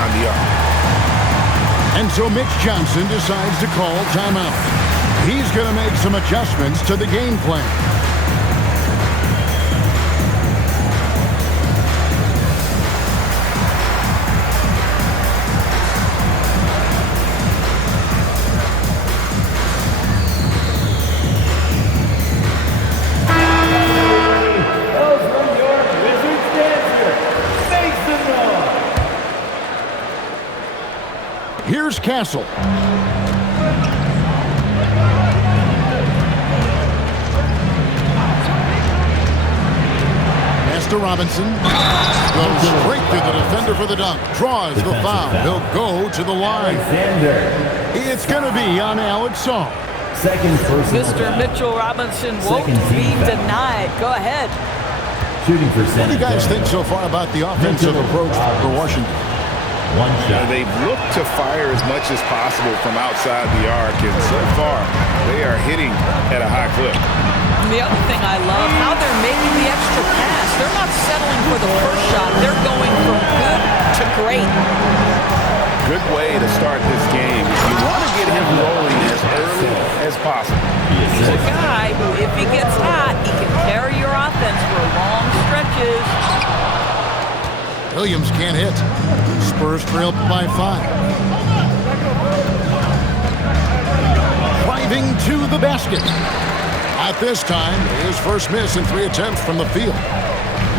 beyond the arc. And so Mitch Johnson decides to call timeout. He's going to make some adjustments to the game plan. Here's Castle. Pass to Robinson. Goes straight through the defender for the dunk. Draws the foul. He'll go to the line. It's going to be on Alex Song. Mr. Mitchell Robinson won't be denied. Go ahead. Shooting percentage. What do you guys think so far about the offensive approach for Washington? One shot. They've looked to fire as much as possible from outside the arc, and so far they are hitting at a high clip. The other thing I love, how they're making the extra pass. They're not settling for the first shot. They're going from good to great. Good way to start this game. You want to get him rolling as early as possible. He's a guy who, if he gets hot, he can carry your offense for long stretches. Williams can't hit. Spurs trail by 5. Driving to the basket. At this time, his first miss in 3 attempts from the field.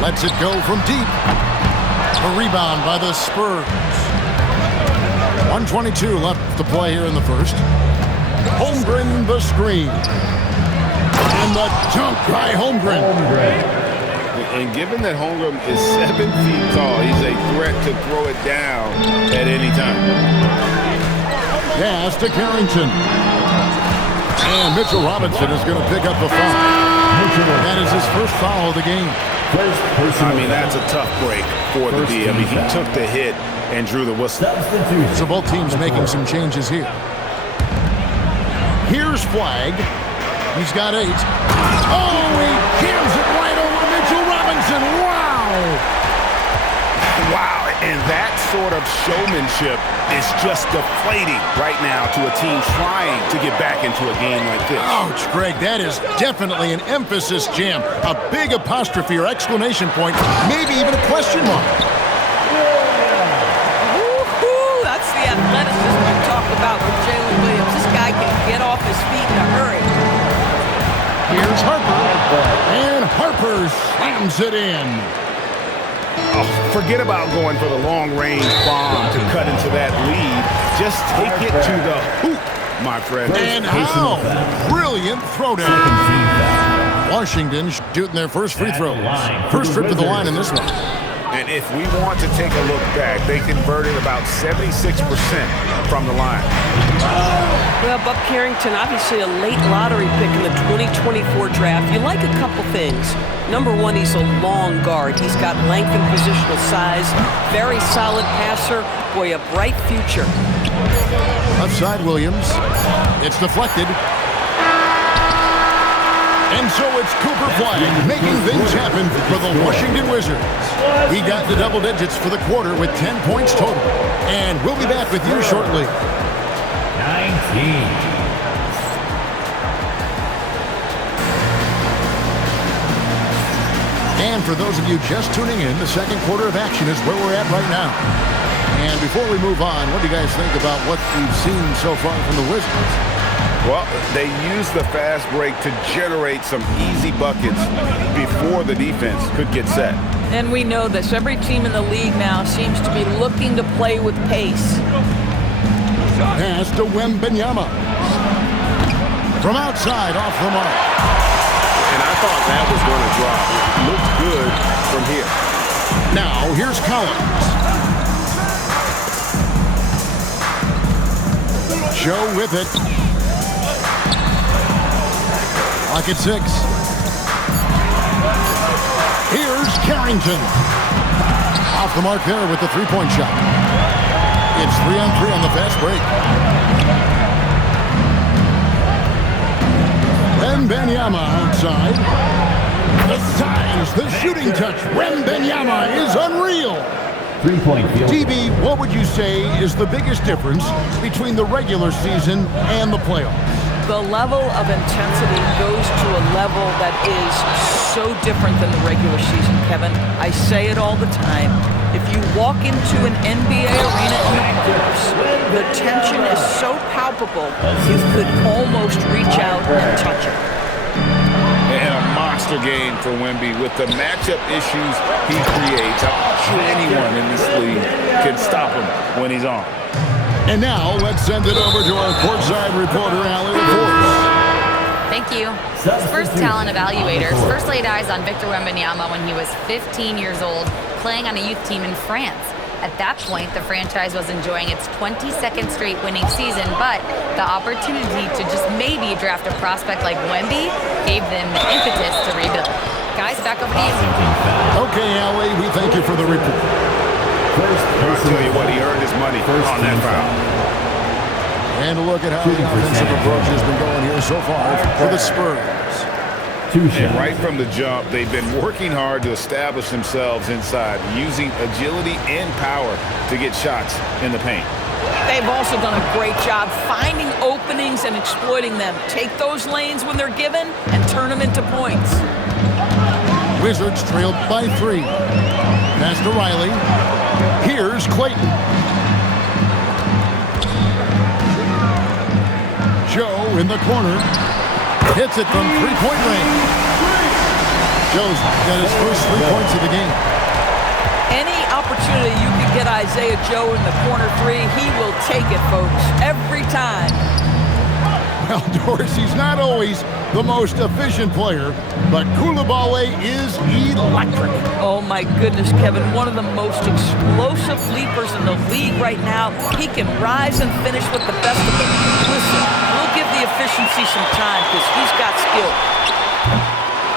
Lets it go from deep. A rebound by the Spurs. 1:22 left to play here in the first. Holmgren the screen. And the dunk by Holmgren. And given that Holmgren is 7 feet tall, he's a threat to throw it down at any time. Pass to Carrington. And Mitchell Robinson is going to pick up the foul. That is his first foul of the game. I mean, that's a tough break for the D. I mean, he took the hit and drew the whistle. So both teams making some changes here. Here's Flagg. He's got 8. Oh, he jams it right over Mitchell Robinson. Wow! Wow, and that sort of showmanship is just deflating right now to a team trying to get back into a game like this. Ouch, Greg, that is definitely an emphasis jam. A big apostrophe or exclamation point, maybe even a question mark. Woo-hoo, that's the athleticism we talk about with Jalen Williams. This guy can get off his feet in a hurry. Here's Harper, and Harper slams it in. Oh, forget about going for the long-range bomb to cut into that lead. Just take it to the hoop, my friend. And how? Brilliant throwdown. Washington shooting their first free throws. First trip to the line in this one. And if we want to take a look back, they converted about 76% from the line. Well, Buck Carrington, obviously a late lottery pick in the 2024 draft. You like a couple things. Number one, he's a long guard. He's got length and positional size. Very solid passer. Boy, a bright future. Left side, Williams. It's deflected. And so it's Cooper Flagg making things happen for the Washington Wizards. He got the double digits for the quarter with 10 points total. And we'll be back with you shortly. 19. And for those of you just tuning in, the second quarter of action is where we're at right now. And before we move on, what do you guys think about what we've seen so far from the Wizards? Well, they used the fast break to generate some easy buckets before the defense could get set. And we know this. Every team in the league now seems to be looking to play with pace. Pass to Wembanyama. From outside, off the mark. And I thought that was going to drop. It looked good from here. Now, here's Collins. Joe with it. Lock at 6. Here's Carrington. Off the mark there with the three-point shot. It's 3-on-3 on the fast break. Wembanyama outside. The size, the shooting touch. Wembanyama is unreal. Three-point field. DB, what would you say is the biggest difference between the regular season and the playoffs? The level of intensity goes to a level that is so different than the regular season, Kevin. I say it all the time. If you walk into an NBA arena in the playoffs, the tension is so palpable, you could almost reach out and touch it. And a monster game for Wemby with the matchup issues he creates. I'm not sure anyone in this league can stop him when he's on. And now, let's send it over to our courtside reporter, Allie LaForce. Thank you. Spurs talent evaluators first laid eyes on Victor Wembanyama when he was 15 years old, playing on a youth team in France. At that point, the franchise was enjoying its 22nd straight winning season, but the opportunity to just maybe draft a prospect like Wemby gave them the impetus to rebuild. Guys, back over to you. Okay, Allie, we thank you for the report. I'll tell you what, he earned his money on that foul. And a look at how the offensive approach has been going here so far for the Spurs. And right from the jump, they've been working hard to establish themselves inside, using agility and power to get shots in the paint. They've also done a great job finding openings and exploiting them. Take those lanes when they're given and turn them into points. Wizards trailed by 3. Pass to Riley. Here's Clayton. Joe in the corner. Hits it from three-point range. Joe's got his first 3 points of the game. Any opportunity you can get Isaiah Joe in the corner 3, he will take it, folks, every time. Well, Dorsey's not always the most efficient player, but Coulibaly is electric. Oh, my goodness, Kevin, one of the most explosive leapers in the league right now. He can rise and finish with the best of them. Listen, we'll give the efficiency some time because he's got skill.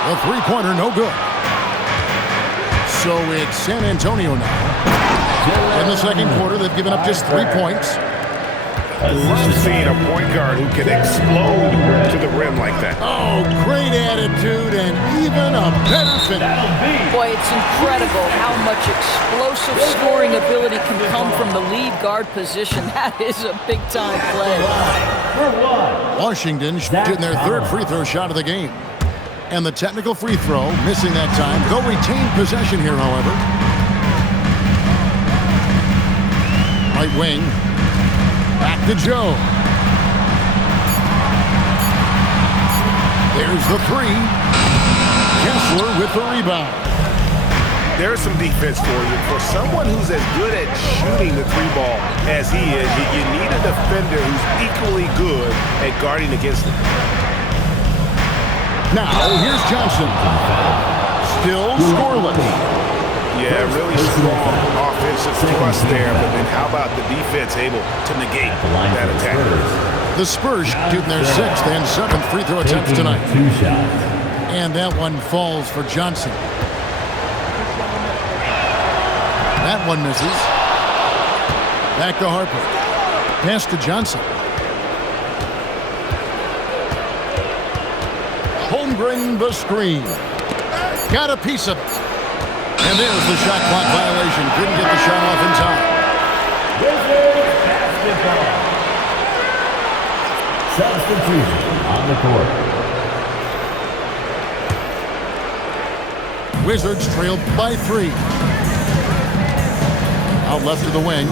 The three-pointer, no good. So it's San Antonio now. In the second quarter, they've given up just 3 points. Love seeing a point guard who can explode to the rim like that. Oh, great attitude and even a better finish. Boy, it's incredible how much explosive scoring ability can come from the lead guard position. That is a big-time play. Washington shooting their third free throw shot of the game. And the technical free throw, missing that time. They'll retain possession here, however. Right wing. Back to Joe. There's the 3. Kessler with the rebound. There's some defense for you. For someone who's as good at shooting the 3-ball as he is, you need a defender who's equally good at guarding against him. Now, here's Johnson. Still scoreless. Yeah, really strong offensive thrust there, but then how about the defense able to negate that attack? The Spurs shooting their 6th and 7th free throw attempts tonight. 2 shots. And that one falls for Johnson. That one misses. Back to Harper. Pass to Johnson. Holmgren the screen. Got a piece of it. And there's the shot clock violation. Couldn't get the shot off in time. Substitution on the court. Wizards trailed by 3. Out left to the wing.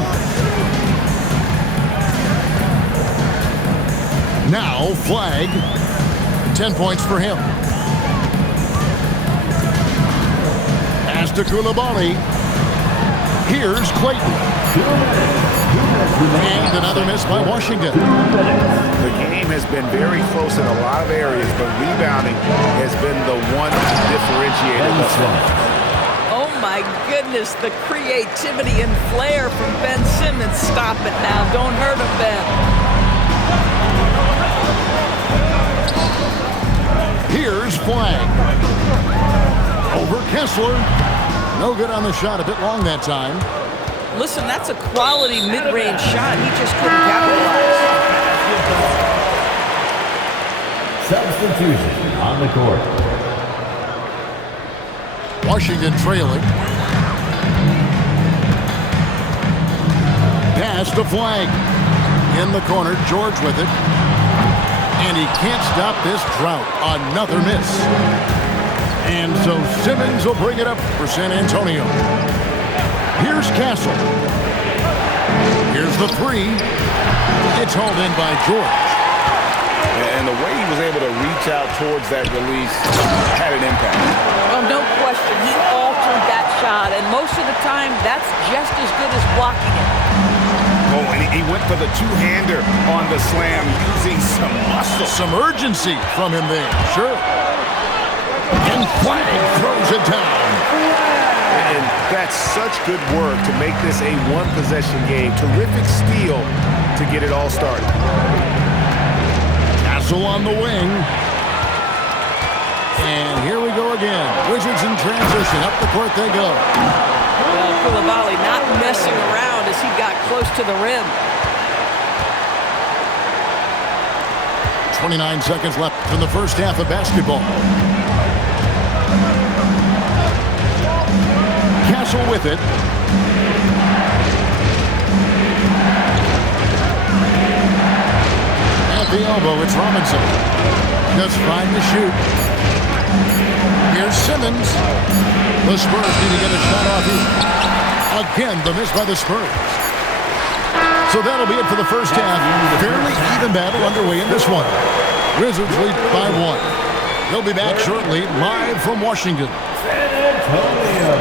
Now flag. 10 points for him. Pass to Coulibaly. Here's Clayton. And another miss by Washington. The game has been very close in a lot of areas, but rebounding has been the one differentiator thus far. Oh, my goodness, the creativity and flair from Ben Simmons. Stop it now. Don't hurt him, Ben. Here's flag. Over Kessler. No good on the shot. A bit long that time. Listen, that's a quality mid-range shot. He just couldn't capitalize. Substitution on the court. Washington trailing. Has to flag. In the corner, George with it. And he can't stop this drought. Another miss. And so Simmons will bring it up for San Antonio. Here's Castle. Here's the three. It's hauled in by George. And the way he was able to reach out towards that release had an impact. Well, no question. He altered that shot, and most of the time, that's just as good as blocking it. Oh, and he went for the two-hander on the slam using some muscle. Some urgency from him there, sure. And Flag throws it down. And that's such good work to make this a one-possession game. Terrific steal to get it all started. Castle on the wing. And here we go again. Wizards in transition. Up the court they go. Well, Coulibaly not messing around as he got close to the rim. 29 seconds left in the first half of basketball. Castle with it. At the elbow, it's Robinson. Just fine to shoot. Here's Simmons. The Spurs need to get a shot off here. Again, the miss by the Spurs. So that'll be it for the first half. Fairly even battle underway in this one. Wizards lead by 1. They'll be back shortly, live from Washington. San Antonio,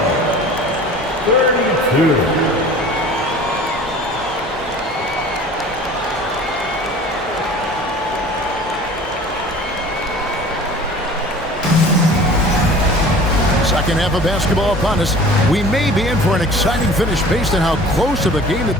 32. Second half of basketball upon us. We may be in for an exciting finish based on how close of a game it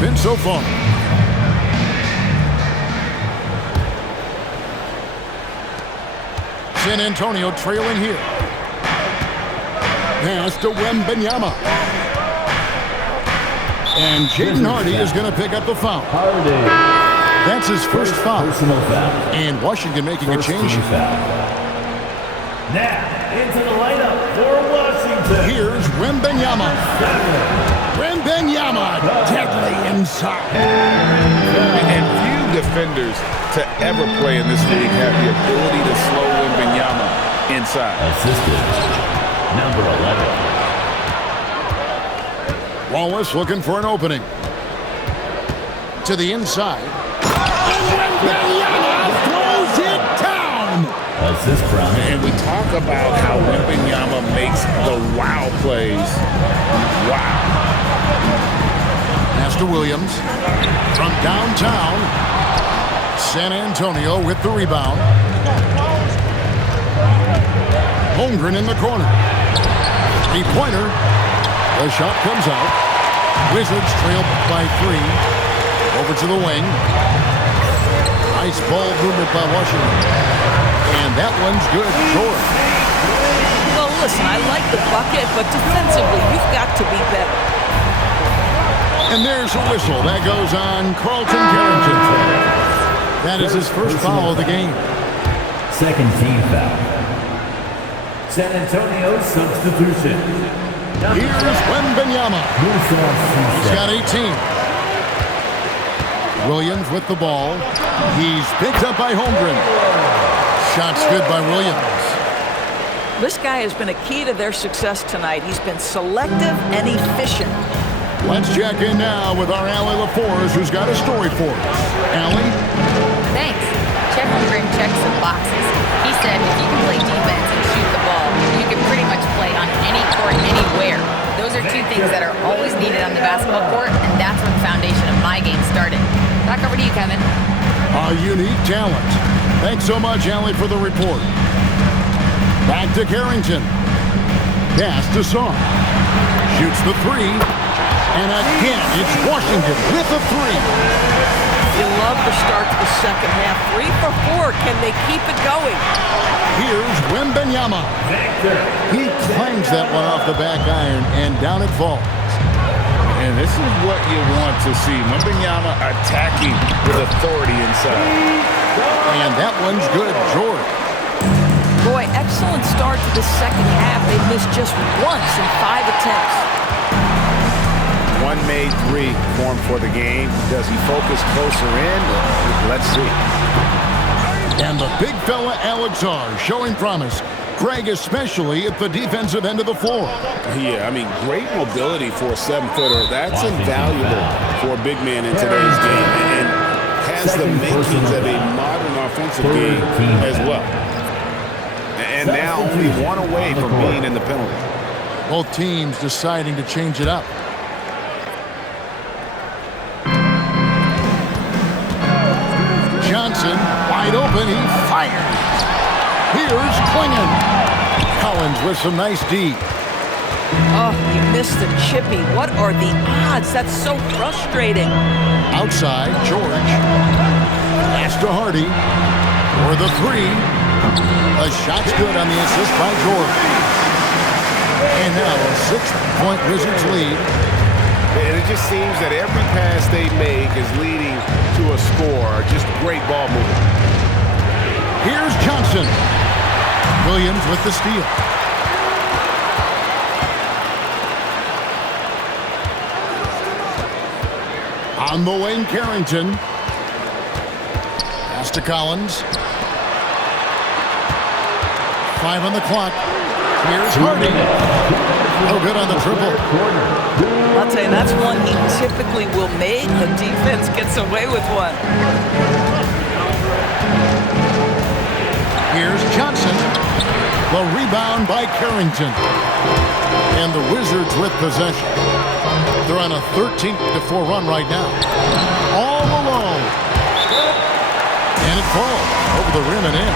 been so far. San Antonio trailing here. Pass to Wembanyama. And Jaden Hardy is going to pick up the foul. Hardy. That's his first foul. Personal foul. And Washington making a change. Team foul. Now, into the lineup for Washington. Here's Wembanyama. Wembanyama, deadly inside. And few defenders to ever play in this league have the ability to slow Wembanyama inside. Assistant, number 11. Wallace looking for an opening. To the inside. And Wembanyama throws it down. Assist from. And we talk about how Wembanyama makes the wow plays. Wow. Pass to Williams. From downtown. San Antonio with the rebound. Holmgren in the corner. Three-pointer. The shot comes out. Wizards trail by 3. Over to the wing. Nice ball movement by Washington. And that one's good. George. Well, listen, I like the bucket, but defensively, you've got to be better. And there's a whistle. That goes on Carlton Carrington. That is his first foul of the game. Second team foul. San Antonio substitution. Here's Wembanyama. He's got 18. Williams with the ball. He's picked up by Holmgren. Shots good by Williams. This guy has been a key to their success tonight. He's been selective and efficient. Let's check in now with our Allie LaForce, who's got a story for us. Allie? Thanks. Chet Holmgren checked some boxes. He said if you can play defense and shoot the ball, you can pretty much play on any court, anywhere. Those are two things that are always needed on the basketball court, and that's where the foundation of my game started. Back over to you, Kevin. A unique talent. Thanks so much, Allie, for the report. Back to Carrington. Pass to Song. Shoots the three. And again, it's Washington with a three. You love the start to the second half. 3 for 4. Can they keep it going? Here's Wembanyama. He clangs that one off the back iron, and down it falls. And this is what you want to see. Wembanyama attacking with authority inside. And that one's good, George. Boy, excellent start to the second half. They missed just once in 5 attempts. One made three formed for the game. Does he focus closer in? Let's see. And the big fella Alex R showing promise. Greg especially at the defensive end of the floor. Yeah, I mean, great mobility for a 7-footer. That's invaluable for a big man in today's game. And has the makings of a modern offensive game as well. And now only one away from being in the penalty. Both teams deciding to change it up. Johnson, wide open, he fires. Here's Klingon. Collins with some nice D. Oh, he missed the chippy. What are the odds? That's so frustrating. Outside, George. Pass to Hardy. For the three. The shot's good on the assist by George. And now a 6-point Wizards lead. And it just seems that every pass they make is leading to a score. Just great ball movement. Here's Johnson. Williams with the steal. On the wing, Carrington. Pass to Collins. 5 on the clock. Here's Hardy. Oh, good on the triple. I'll tell you, that's one he typically will make. The defense gets away with one. Here's Johnson. The rebound by Carrington. And the Wizards with possession. They're on a 13-4 run right now. All alone. And it falls over the rim and in.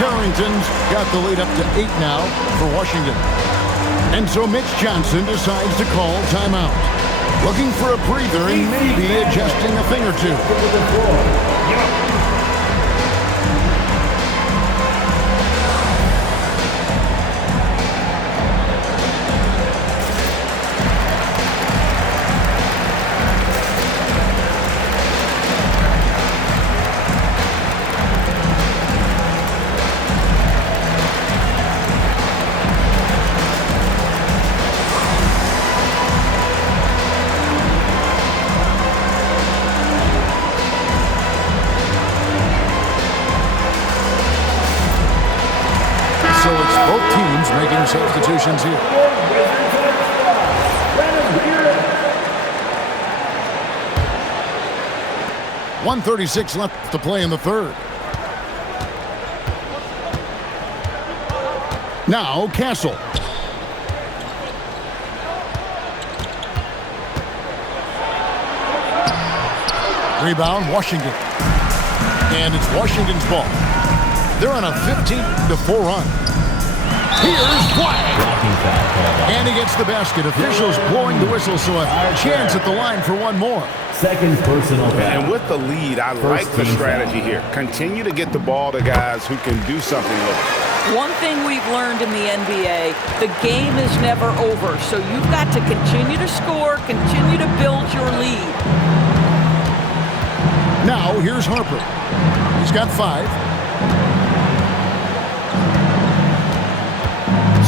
Carrington's got the lead up to 8 now for Washington. And so Mitch Johnson decides to call timeout. Looking for a breather and maybe adjusting a thing or two. So it's both teams making substitutions here. .136 left to play in the third. Now Castle. Rebound, Washington. And it's Washington's ball. They're on a 15-4 run. Here's flag. And he gets the basket. Officials blowing the whistle, so a chance at the line for one more. Second personal foul. And with the lead, I like the strategy here. Continue to get the ball to guys who can do something with it. One thing we've learned in the NBA, the game is never over. So you've got to continue to score, continue to build your lead. Now, here's Harper. He's got 5.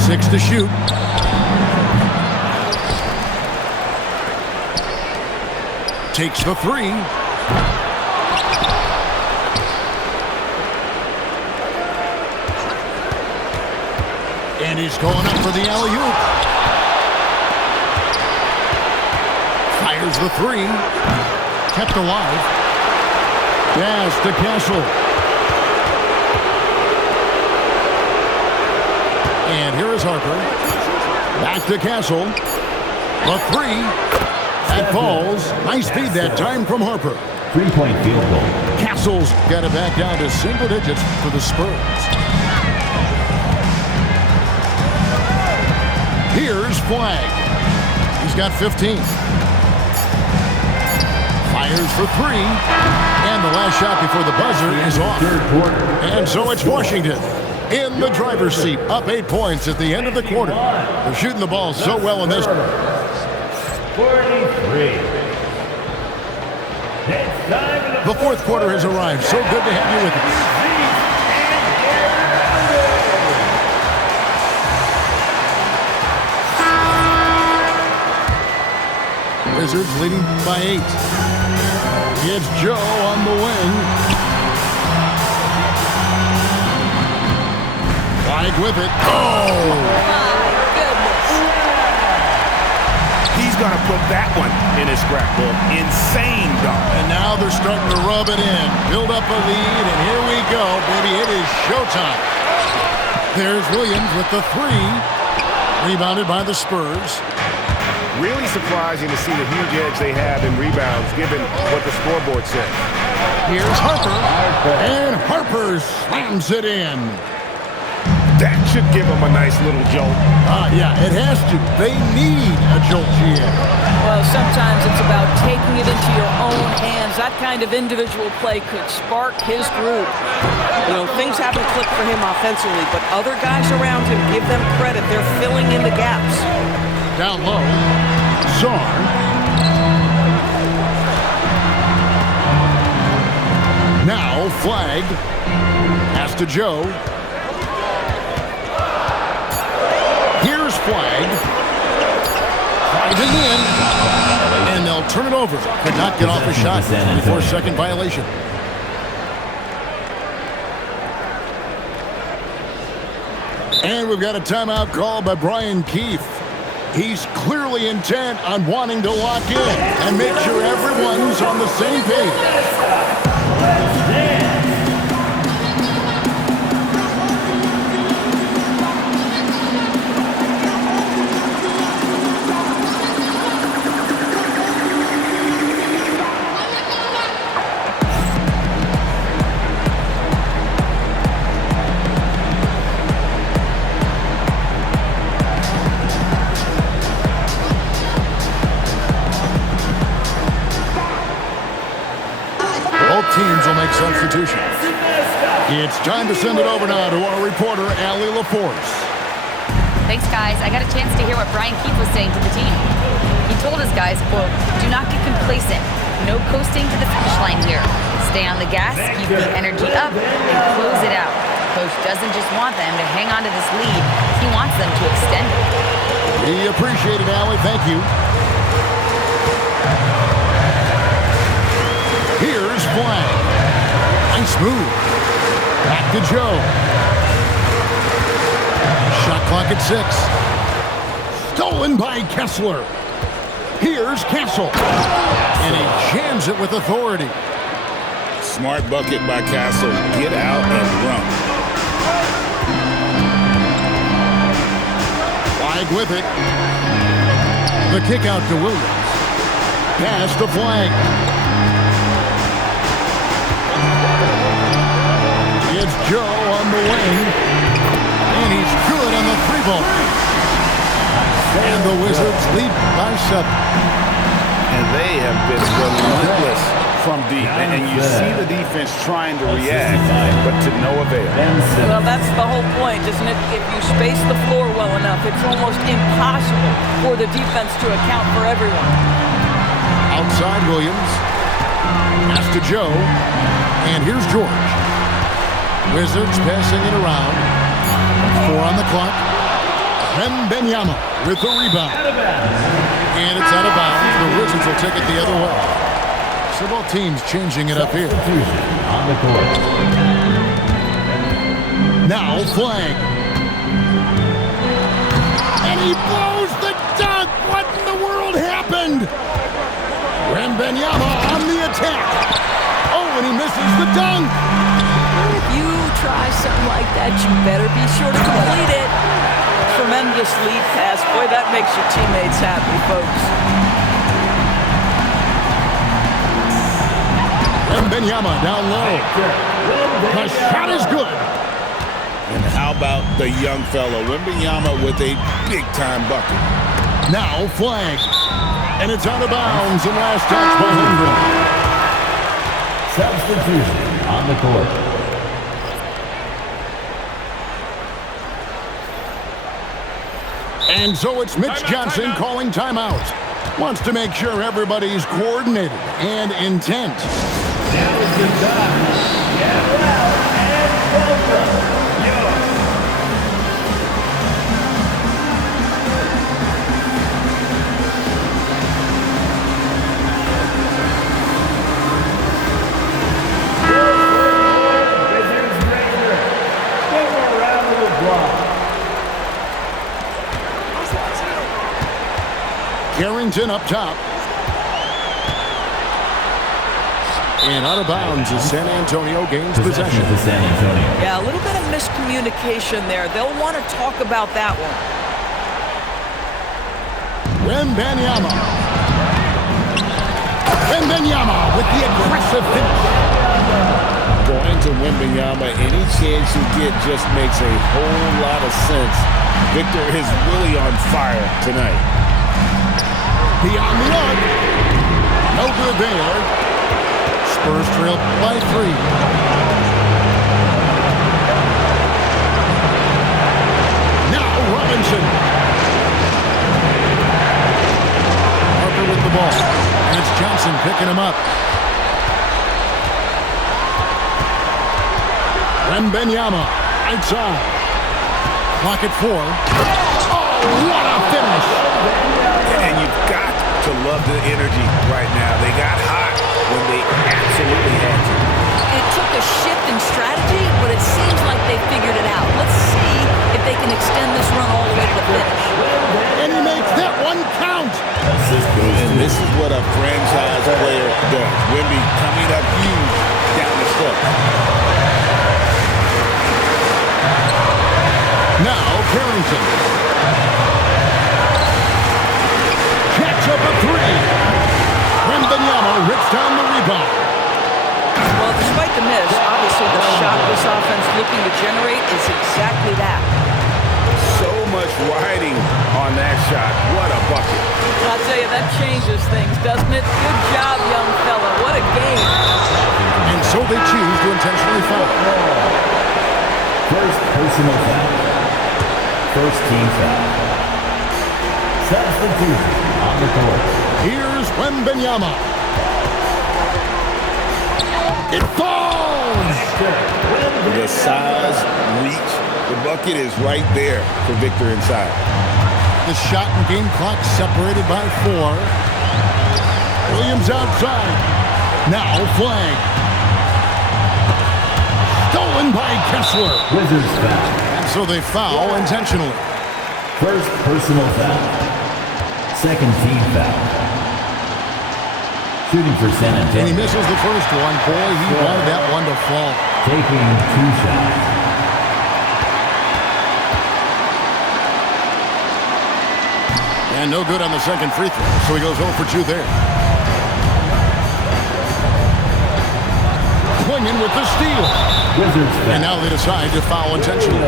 6 to shoot. Takes the 3. And he's going up for the alley-oop. Fires the 3. Kept alive. Pass to Castle. And here is Harper. Back to Castle. The 3. That falls. Nice speed that time from Harper. 3-point field goal. Castle's got it back down to single digits for the Spurs. Flagg. He's got 15. Fires for three. And the last shot before the buzzer is off. And so it's Washington in the driver's seat, up 8 points at the end of the quarter. They're shooting the ball so well in this. 43. The fourth quarter has arrived. So good to have you with us. Wizards leading by 8. It's Joe on the wing. Flagg with it. Oh! My goodness. He's going to put that one in his scrapbook. Insane dunk. And now they're starting to rub it in. Build up a lead, and here we go, baby. It is showtime. There's Williams with the three. Rebounded by the Spurs. Really surprising to see the huge edge they have in rebounds, given what the scoreboard says. Here's Harper. And Harper slams it in. That should give them a nice little jolt. Yeah, it has to. They need a jolt, GM. Well, sometimes it's about taking it into your own hands. That kind of individual play could spark his group. You know, things haven't clicked for him offensively, but other guys around him, give them credit. They're filling in the gaps. Down low. Czar. Now Flagg. Pass to Joe. Here's Flagg. Driving in. And they'll turn it over. Could not get off a shot. 24-second violation. And we've got a timeout called by Brian Keefe. He's clearly intent on wanting to lock in and make sure everyone's on the same page. Teams will make substitutions. It's time to send it over now to our reporter, Allie LaForce. Thanks, guys. I got a chance to hear what Brian Keefe was saying to the team. He told us guys, quote, "Do not get complacent. No coasting to the finish line here. Stay on the gas, keep the energy up, and close it out. Coach doesn't just want them to hang on to this lead. He wants them to extend it." We appreciate it, Allie. Thank you. Here's Flagg. Nice move. Back to Joe. Shot clock at 6. Stolen by Kessler. Here's Castle. And he jams it with authority. Smart bucket by Castle. Get out and run. Flagg with it. The kick out to Williams. Pass to Flagg. It's Joe on the wing. And he's good on the three ball. And the Wizards lead by 7. And they have been relentless from deep. And you see the defense trying to react, but to no avail. Well, that's the whole point, isn't it? If you space the floor well enough, it's almost impossible for the defense to account for everyone. Outside Williams. Pass to Joe. And here's George. Wizards passing it around. 4 on the clock. Wembanyama with the rebound. And it's out of bounds. The Wizards will take it the other way. So both teams changing it up here. On the court. Now Flagg. And he blows the dunk. What in the world happened? Wembanyama on the attack. Oh, and he misses the dunk. If you try something like that, you better be sure to complete it. Tremendous lead pass. Boy, that makes your teammates happy, folks. Wembanyama down low. The shot is good. And how about the young fellow, Wembanyama, with a big-time bucket? Now flag. And it's out of bounds and last touch by Hendren. Substitution on the court. And so it's Mitch Johnson calling timeout. Wants to make sure everybody's coordinated and intent. Now is the time. Gather out and welcome Carrington up top. And out of bounds as San Antonio gains possession. to San Antonio. Yeah, a little bit of miscommunication there. They'll want to talk about that one. Wembanyama. Wembanyama with the aggressive finish. Going to Wembanyama, any chance you get just makes a whole lot of sense. Victor is really on fire tonight. Beyond the arc. No good there. Spurs trail by 3. Now Robinson. Harper with the ball. And it's Johnson picking him up. Wembanyama outside. Clock at 4. Oh, what a finish! And you've got to love the energy right now. They got hot when they absolutely had to. It took a shift in strategy, but it seems like they figured it out. Let's see if they can extend this run all the way to the finish. And he makes that one count. And this is what a franchise player does. Wemby coming up huge down the stretch. Now Carrington. Catch up a 3. Wembanyama rips down the rebound. Well, despite the miss, obviously the shot this offense looking to generate is exactly that. So much riding on that shot. What a bucket. I'll tell you, that changes things, doesn't it? Good job, young fella. What a game. And so they choose to intentionally foul. First personal foul. First team foul. Substitution on the court. Here's Wembanyama. It falls! The size, reach, the bucket is right there for Victor inside. The shot and game clock separated by 4. Williams outside. Now flag. Stolen by Kessler. Wizards foul. And so they foul intentionally. First personal foul. Second team foul. Shooting for San And he Antonio. misses the first one. Boy, he wanted that one to fall. Taking 2 shots. And no good on the second free throw. So he goes 0 for 2 there. Swinging with the steal. Wizards foul. And now they decide to foul intentionally.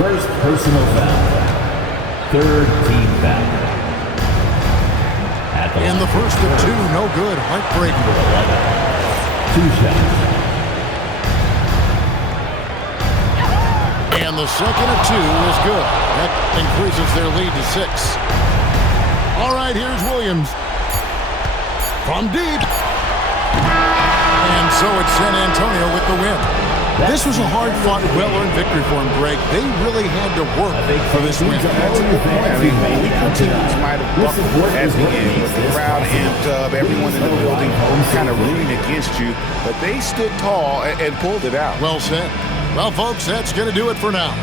First personal foul. Third team foul. And the first of 2, no good. Heartbreaking. 2 shots. And the second of 2 is good. That increases their lead to 6. All right, here's Williams. From deep. And so it's San Antonio with the win. This was a hard-fought, well-earned victory for them, Greg. They really had to work for this win. That's a good point. I mean, weaker teams might have buckled at the end with the crowd amped up, everyone in the building kind of rooting against you, but they stood tall and pulled it out. Well said. Well, folks, that's going to do it for now.